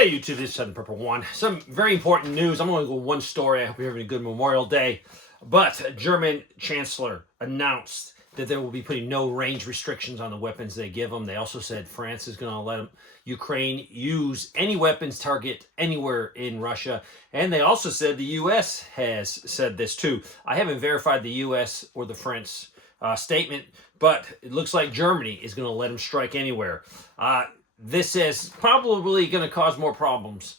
Hey YouTube, this is Southern Purple One. Some very important news. I'm only going to go one story. I hope you're having a good Memorial Day. But German Chancellor announced that they will be putting no range restrictions on the weapons they give them. They also said France is going to let Ukraine use any weapons target anywhere in Russia. And they also said the U.S. has said this too. I haven't verified the U.S. or the French statement, but it looks like Germany is going to let them strike anywhere. This is probably going to cause more problems.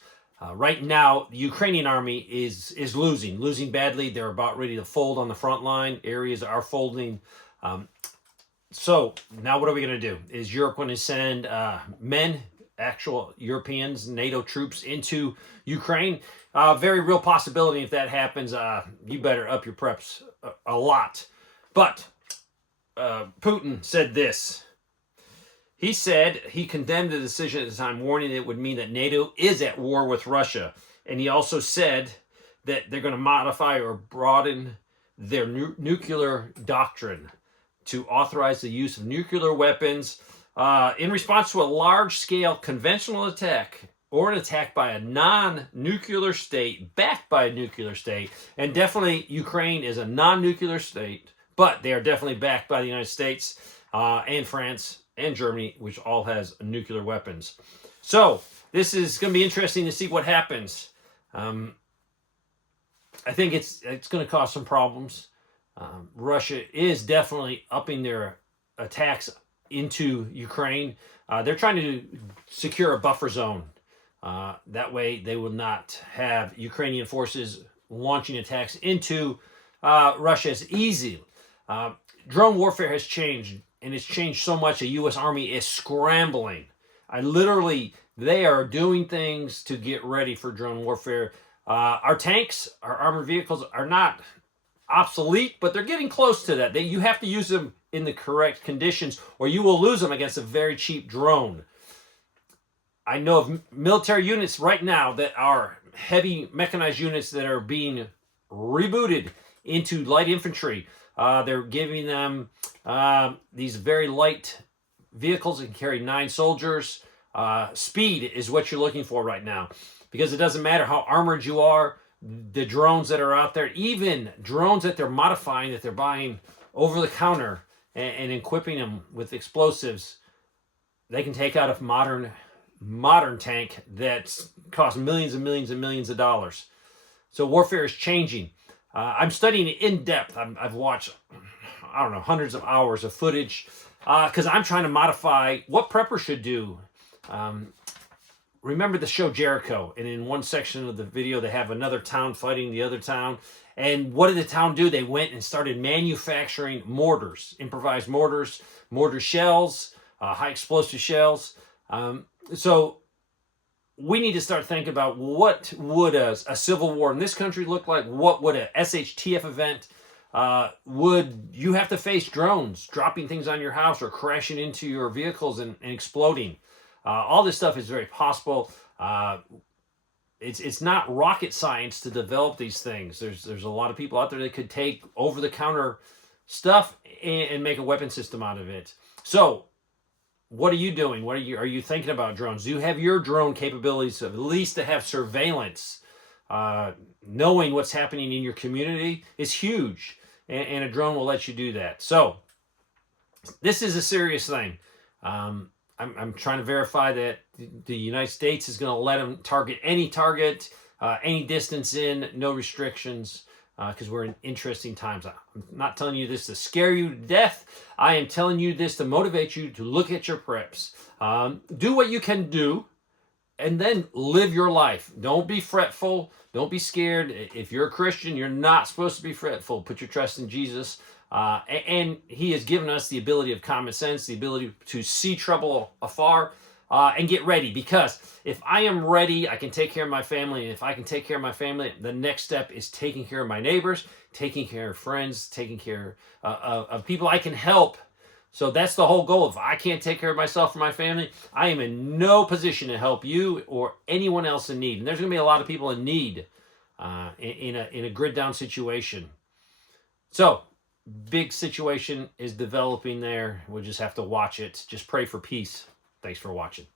Right now, the Ukrainian army is losing badly. They're about ready to fold on the front line. Areas are folding. So now what are we going to do? Is Europe going to send actual Europeans, NATO troops into Ukraine? Very real possibility if that happens. You better up your preps a lot. But Putin said this. He said he condemned the decision at the time, warning it would mean that NATO is at war with Russia. And he also said that they're going to modify or broaden their nuclear doctrine to authorize the use of nuclear weapons in response to a large-scale conventional attack or an attack by a non-nuclear state, backed by a nuclear state. And definitely Ukraine is a non-nuclear state, but they are definitely backed by the United States and France and Germany, which all has nuclear weapons. So this is going to be interesting to see what happens. I think it's going to cause some problems. Russia is definitely upping their attacks into Ukraine. They're trying to secure a buffer zone. That way they will not have Ukrainian forces launching attacks into Russia as easy. Drone warfare has changed. And it's changed so much, the U.S. Army is scrambling. They are doing things to get ready for drone warfare. Our tanks, our armored vehicles are not obsolete, but they're getting close to that. You have to use them in the correct conditions, or you will lose them against a very cheap drone. I know of military units right now that are heavy mechanized units that are being rebooted into light infantry. They're giving them these very light vehicles that can carry 9 soldiers. Speed is what you're looking for right now, because it doesn't matter how armored you are. The drones that are out there, even drones that they're modifying, that they're buying over the counter and equipping them with explosives, they can take out a modern tank that's cost millions and millions and millions of dollars. So warfare is changing. I'm studying it in depth. I've watched, I don't know, hundreds of hours of footage because I'm trying to modify what preppers should do. Remember the show Jericho? And in one section of the video, they have another town fighting the other town. And what did the town do? They went and started manufacturing mortars, improvised mortars, mortar shells, high explosive shells. So we need to start thinking about what would a civil war in this country look like? What would a SHTF event, would you have to face drones dropping things on your house or crashing into your vehicles and exploding? All this stuff is very possible. It's not rocket science to develop these things. There's a lot of people out there that could take over-the-counter stuff and make a weapon system out of it. So what are you doing? Are you thinking about drones? Do you have your drone capabilities at least to have surveillance? Knowing what's happening in your community is huge, and a drone will let you do that. So this is a serious thing. I'm trying to verify that the United States is going to let them target, any distance in, no restrictions. Because we're in interesting times. I'm not telling you this to scare you to death. I am telling you this to motivate you to look at your preps. Do what you can do, and then live your life. Don't be fretful. Don't be scared. If you're a Christian, you're not supposed to be fretful. Put your trust in Jesus. And He has given us the ability of common sense, the ability to see trouble afar, and get ready. Because if I am ready, I can take care of my family. And if I can take care of my family, the next step is taking care of my neighbors, taking care of friends, taking care of people I can help. So that's the whole goal. If I can't take care of myself or my family, I am in no position to help you or anyone else in need. And there's going to be a lot of people in need in a grid down situation. So big situation is developing there. We'll just have to watch it. Just pray for peace. Thanks for watching.